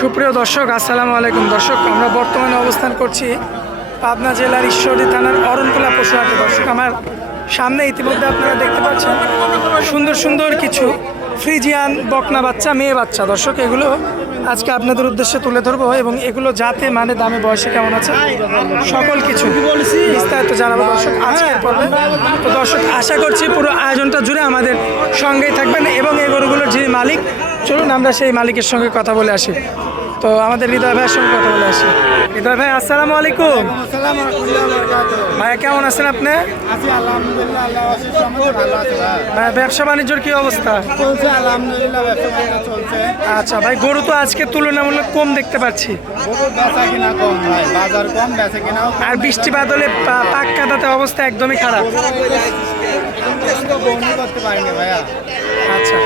সুপ্রিয় দর্শক, আসসালামু আলাইকুম। দর্শক, আমরা বর্তমানে অবস্থান করছি পাবনা জেলার ঈশ্বরদী থানার অরণকুলা পশুহাটে। দর্শক, আমার সামনে ইতিমধ্যে আপনারা দেখতে পাচ্ছেন সুন্দর সুন্দর কিছু ফ্রিজিয়ান বকনা বাচ্চা, মেয়ে বাচ্চা। দর্শক, এগুলো আজকে আপনাদের উদ্দেশ্যে তুলে ধরবো এবং এগুলো যাতে মানে দামে, বয়সে কেমন আছে, সকল কিছু বিস্তারিত জানাব। দর্শক, আজকের পর্বে। তো দর্শক, আশা করছি পুরো আয়োজনটা জুড়ে আমাদের সঙ্গেই থাকবেন এবং এই গরুগুলোর যিনি মালিক চলুন, আমরা সেই মালিকের সঙ্গে কথা বলে আসি। তো আমাদের হৃদয় ভাইয়ের সঙ্গে কথা বলে আসি। হৃদয় ভাই আসসালামু আলাইকুম। ভাইয়া কেমন আছেন আপনি? আছি আলহামদুলিল্লাহ আল্লাহ আশিস রহমতে ভালো আছে ভাই। ভাই ব্যবসা বাণিজ্যর কি অবস্থা? চলছে আলহামদুলিল্লাহ ব্যবসা চলছে। আচ্ছা ভাই গরু তো আজকে তুলনামূলক কম দেখতে পাচ্ছি। ভাই আর বৃষ্টি বাদলে পাক কাদাতে অবস্থা একদমই খারাপ। করতে পারিনি ভাইয়া। আচ্ছা।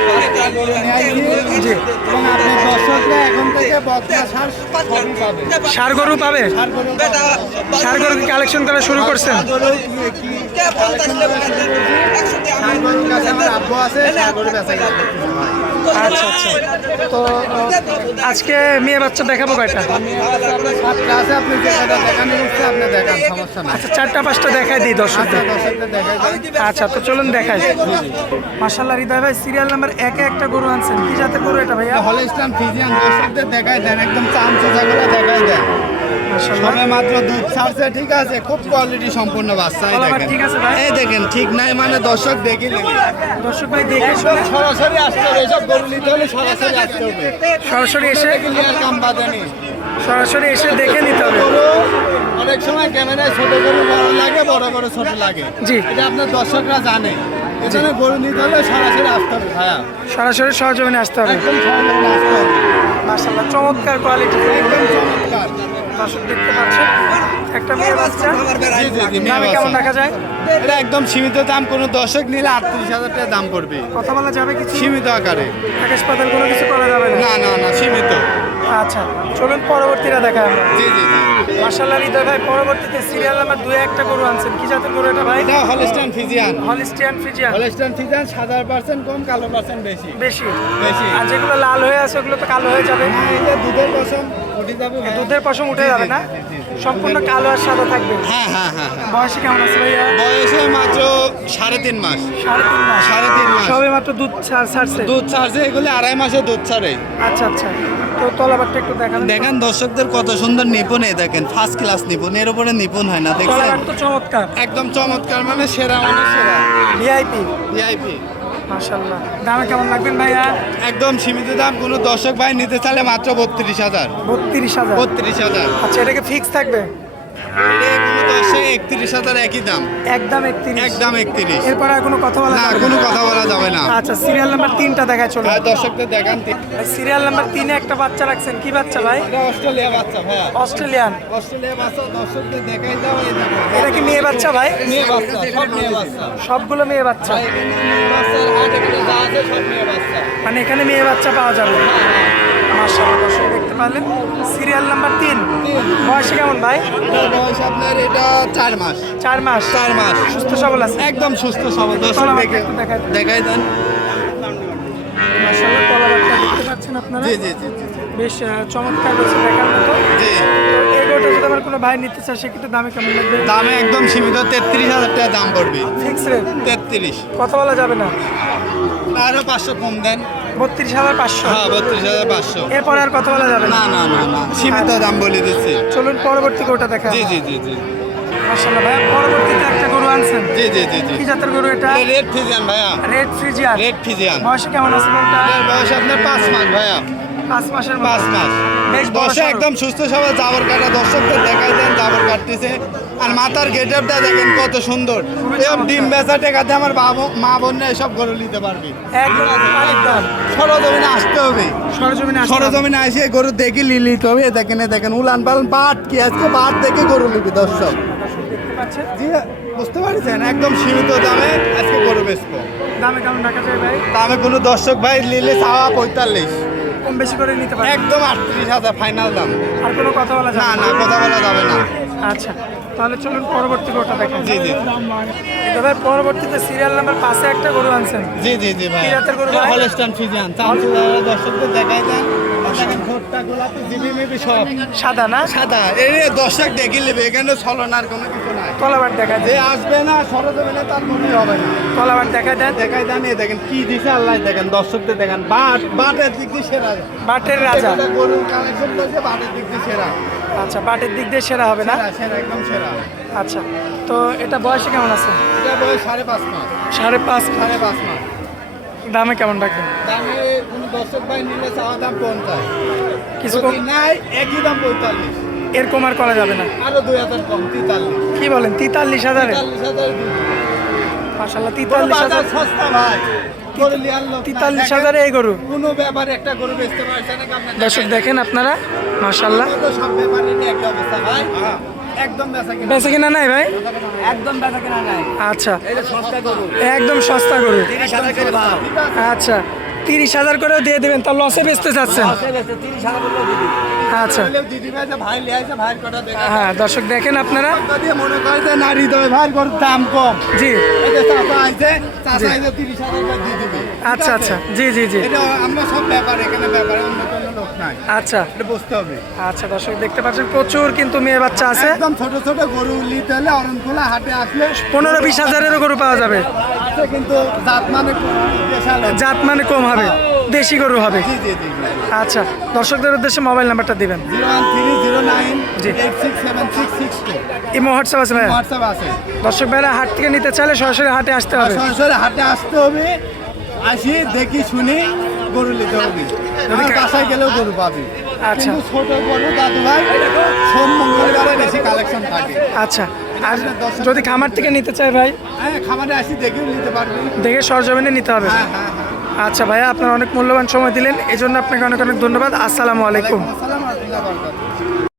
জি। সার গরু পাবে? সার কালেকশন করা শুরু করছেন। আচ্ছা আচ্ছা। তো আজকে মেয়ে বাচ্চা দেখাবো কয়টা? আচ্ছা চারটা, পাঁচটা দেখাই দিই দর্শকদের। আচ্ছা তো চলুন দেখাই। মাসাল্লাহ হৃদয় ভাই সিরিয়াল নাম্বার একে একটা গরু আনছেন। কি জাতের গরু এটা ভাইয়া? হলিস্টান ফিজিয়ান দর্শকদের দেখাই দেন, একদম চাম দেখাই দেন। মাশাআল্লাহ। সবে মাত্র দুধ ছাড়ছে ঠিক আছে খুব কোয়ালিটি সম্পূর্ণ বাচ্চা এই দেখেন। ঠিক আছে এই দেখেন ঠিক নাই মানে দর্শক দেখি দর্শক ভাই দেখে সরাসরি আসতে হবে এসব গরু নিতে হলে সরাসরি আসতে হবে। সরাসরি এসে কাম বাদানি সরাসরি এসে দেখে নিতে হবে। অনেক সময় ক্যামেরায় ছোট গরু বড় লাগে বড় বড় ছোট লাগে। জি। এটা আপনার দর্শকরা জানে। এখানে গরু নিতে হলে সরাসরি আসতে হবে ভাইয়া। সরাসরি সহজমিনে আসতে হবে। একদম আসতে হবে। মাসাল্লাহ চমৎকার কোয়ালিটি একদম চমৎকার। দর্শক দেখতে পাচ্ছেন একটা মেয়ে বাচ্চা। দামে কেমন দেখা যায়? এটা একদম সীমিত দাম কোনো দর্শক নিলে আটত্রিশ হাজার টাকা দাম পড়বে। কথা বলা যাবে কিছু? সীমিত আকারে। আকাশ পাতাল কোনো কিছু করা যাবে না? না না সীমিত। আচ্ছা চলুন দেখা আমরা। জি জি জি। মাসাল্লাহ হৃদয় ভাই পরবর্তীতে সিরিয়াল নাম্বার দুই একটা গরু আনছেন। কি জাতের গরু এটা ভাই? এটা Holstein Friesian Holstein Friesian Holstein Friesian সাদা পার্সেন্ট কম কালো পার্সেন্ট বেশি। বেশি। বেশি। আর যেগুলো লাল হয়ে আছে ওগুলো তো কালো হয়ে যাবে। হ্যাঁ, এটা দুধের ভাইয়া। দুধের পশম উঠে যাবে না। সম্পূর্ণ কালো আর সাদা থাকবে। হ্যাঁ হ্যাঁ হ্যাঁ হ্যাঁ। বয়সে কেমন আছে ভাইয়া? বয়সে মাত্র সাড়ে তিন মাস। সাড়ে তিন মাস। সাড়ে তিন মাস। সবে মাত্র দুধ ছাড়- ছাড়ছে? দুধ ছাড়ছে এগুলি আড়াই মাসে দুধ ছাড়ে। আচ্ছা আচ্ছা। তো তলাবারটা একটু দেখাবেন দেখেন দর্শকদের কত সুন্দর নিপুণ এই দেখেন ফার্স্ট ক্লাস নিপুণ। এর উপরে নিপুণ হয় না দেখেন তো চমৎকার। একদম চমৎকার মানে সেরা মানে সেরা। ভিআইপি ভিআইপি মাশাল্লাহ দামে কেমন লাগবেন ভাইয়া? একদম সীমিত দাম কোনো দর্শক ভাই নিতে চাইলে মাত্র বত্রিশ হাজার। বত্রিশ হাজার। বত্রিশ হাজার। আচ্ছা এটাকে ফিক্স থাকবে? একত্রিশ হাজার একই দাম। একদম একত্রিশ। একদম একত্রিশ। এরপর আর কোনো কথা বলা না কোনো কথা বলা যাবে না। আচ্ছা সিরিয়াল নাম্বার তিনটা দেখা চলো আর দর্শকদের দেখান সিরিয়াল নাম্বার তিনে একটা বাচ্চা রাখছেন। কি বাচ্চা ভাই? অস্ট্রেলিয়া বাচ্চা ভাইয়া অস্ট্রেলিয়ান। অস্ট্রেলিয়া বাচ্চা দর্শকদের দেখাই দাও এটা কি মেয়ে বাচ্চা ভাই? মেয়ে বাচ্চা সব মেয়ে বাচ্চা। সবগুলো মেয়ে বাচ্চা। মেয়ে বাচ্চার হাট এখানে যা আছে সব মেয়ে বাচ্চা। মানে এখানে মেয়ে বাচ্চা পাওয়া যাবে। দর্শক দেখতে পারলেন সিরিয়াল নাম্বার তিন। বয়সে কেমন ভাই? বয়স আপনার এটা চার মাস। চার মাস? চার মাস। সুস্থ সবল আছে? একদম সুস্থ সবল। দর্শক দেখে দেখাই দিন। মাশাআল্লাহ তলাবারটা দেখতে পাচ্ছেন আপনারা? জি জি। বেশ চমৎকার রয়েছে দেখার মতো। জি। তো যদি আমার কোনো ভাই নিতে চায় সেক্ষেত্রে দামে কেমন লাগবে? দামে একদম সীমিত তেত্রিশ হাজার টাকা দাম পড়বে। ফিক্স রেট তেত্রিশ। কথা বলা যাবে না। আরও পাঁচশো কম দেন। বত্রিশ হাজার পাঁচশো। হ্যাঁ বত্রিশ হাজার পাঁচশো। এরপরে আর কথা বলা যাবে না। না না না সীমিত দাম বলে দিচ্ছি। চলুন পরবর্তী গরুটা দেখা জি জি জি জি। মাশাআল্লাহ ভাই পরবর্তীতে একটা গরু আনছেন। জি জি জি জি। কি জাতের গরু এটা? রেড ফিজিয়ান ভাইয়া। Red red Friesian. বয়সে কেমন আছে গরুটা? বয়স আপনার পাঁচ মাস ভাইয়া। মাসের মাস। বেশ একদম সুস্থ জাবর কাটা দর্শকদের দেখাই দেন জাবর কাটতেছে। আর মাথার গেটআপটা দেখেন কত সুন্দর। এরকম ডিম বেচা টেকাতে আমার বাবা মা বোনরা এসব গরু নিতে পারবে। সরজমিনে আসতে হবে। সরজমিনে এসে গরু দেখে নিতে হবে। দেখেন দেখেন উলান পালন পাট কি আজকে বাট দেখে গরু নিবি দর্শক। জি বুঝতে পারছেন? একদম সীমিত দামে আজকে গরু বেচবো। দামে কেমন রাখা যায় ভাই? দামে কোনো দর্শক ভাই নিলে চাওয়া পঁয়তাল্লিশ। কম বেশি করে নিতে পারেন একদম আটত্রিশ হাজার ফাইনাল দাম। আর কোনো কথা বলা না? না কথা বলা যাবে না। আচ্ছা। তাহলে চলুন পরবর্তী গরুটা দেখেন। জি জি দাদা ভাই পরবর্তীতে সিরিয়াল নাম্বার পাশে একটা গরু আনছেন। জি জি জি ভাই। কি জাতের গরু ভাই? হলস্টান ফিজিয়ান তাহলে দর্শকদের দেখাই দেন। সাদা না? সাদা। এই দর্শক দেখে নেবে এখানে ছলনার কোনো কিছু নাই। তলাবার দেখা যে আসবে না সরজবে না তার মনে হবে না। তলাবার দেখা দেন দেখাই দেন এই দেখেন কি দিছে আল্লাহ দেখেন দর্শকদের দেখেন। বাট বাটের দিক দিয়ে সেরা। বাটের রাজা। এটা গরু কালেকশন করছে বাটের দিক দিয়ে সেরা। আচ্ছা বাটের দিক দিয়ে সেরা হবে না? সেরা একদম সেরা। আচ্ছা তো এটা বয়সে কেমন আছে? এটা বয়স সাড়ে পাঁচ মাস। সাড়ে পাঁচ সাড়ে পাঁচ মাস। দামে কেমন রাখবেন দামে কোনো দর্শক ভাই নিলে চাওয়া দাম পঞ্চাশ। কিছু নাই একই দাম পঁয়তাল্লিশ। এরকম আর করা যাবে না। আরও দুই হাজার কম তেতাল্লিশ। কি বলেন তেতাল্লিশ হাজারে? মাসাল্লাহ তেতাল্লিশ হাজার সস্তা ভাই। তেতাল্লিশ হাজারে এই গরু? কোনো ব্যাপারে একটা গরু বেচতে পারছে না দর্শক দেখেন আপনারা মাসাল্লাহ কত সব ব্যাপারে একই অবস্থা ভাই। একদম বেচা কিনা। নাই ভাই? একদম বেচা কিনা নাই। আচ্ছা। সস্তা গরু। একদম সস্তা আচ্ছা। তিরিশ হাজার করেও দিয়ে দেবেন তা লসে বেচতে চাচ্ছেন? আচ্ছা। হ্যাঁ দর্শক দেখেন আপনারা। মনে করে নারী দয় ভাই গরুর দাম কম। জি। দিবে। আচ্ছা আচ্ছা। জি জি জি। এটা আমরা সব ব্যাপার এখানে নাই। আচ্ছা। এটা বুঝতে হবে। আচ্ছা দর্শক দেখতে পাচ্ছেন প্রচুর কিন্তু মেয়ে বাচ্চা আছে। একদম ছোট ছোট গরু নিতে হলে অরণখোলা হাটে আসলে পনেরো বিশ হাজারেরও গরু পাওয়া যাবে। কিন্তু জাত মানে। জাত মানে কম হবে দেশি গরু হবে। আচ্ছা দর্শকদের উদ্দেশ্যে মোবাইল নাম্বারটা দিবেন। ইমো হোয়াটসঅ্যাপ আছে ভাই হোয়াটসঅ্যাপ আছে। দর্শক ভাইরা হাট থেকে নিতে চাইলে সরাসরি হাটে আসতে হবে। সরাসরি হাটে আসতে হবে। আসি দেখি শুনি। গরু নিতে হবে। বাসায় গেলেও গরু পাবি। আচ্ছা। ছোট গরু দাদু ভাই সোম মঙ্গলবারে বেশি কালেকশন থাকে। আচ্ছা। আর যদি খামার থেকে নিতে চাই ভাই? হ্যাঁ খামারে আসি দেখেও নিতে পারবি। দেখে সরজমিনে নিতে হবে। হ্যাঁ হ্যাঁ হ্যাঁ। আচ্ছা ভাইয়া আপনার অনেক মূল্যবান সময় দিলেন। এই জন্য আপনাকে অনেক অনেক ধন্যবাদ। আসসালামু আলাইকুম। আসসালামু আলাইকুম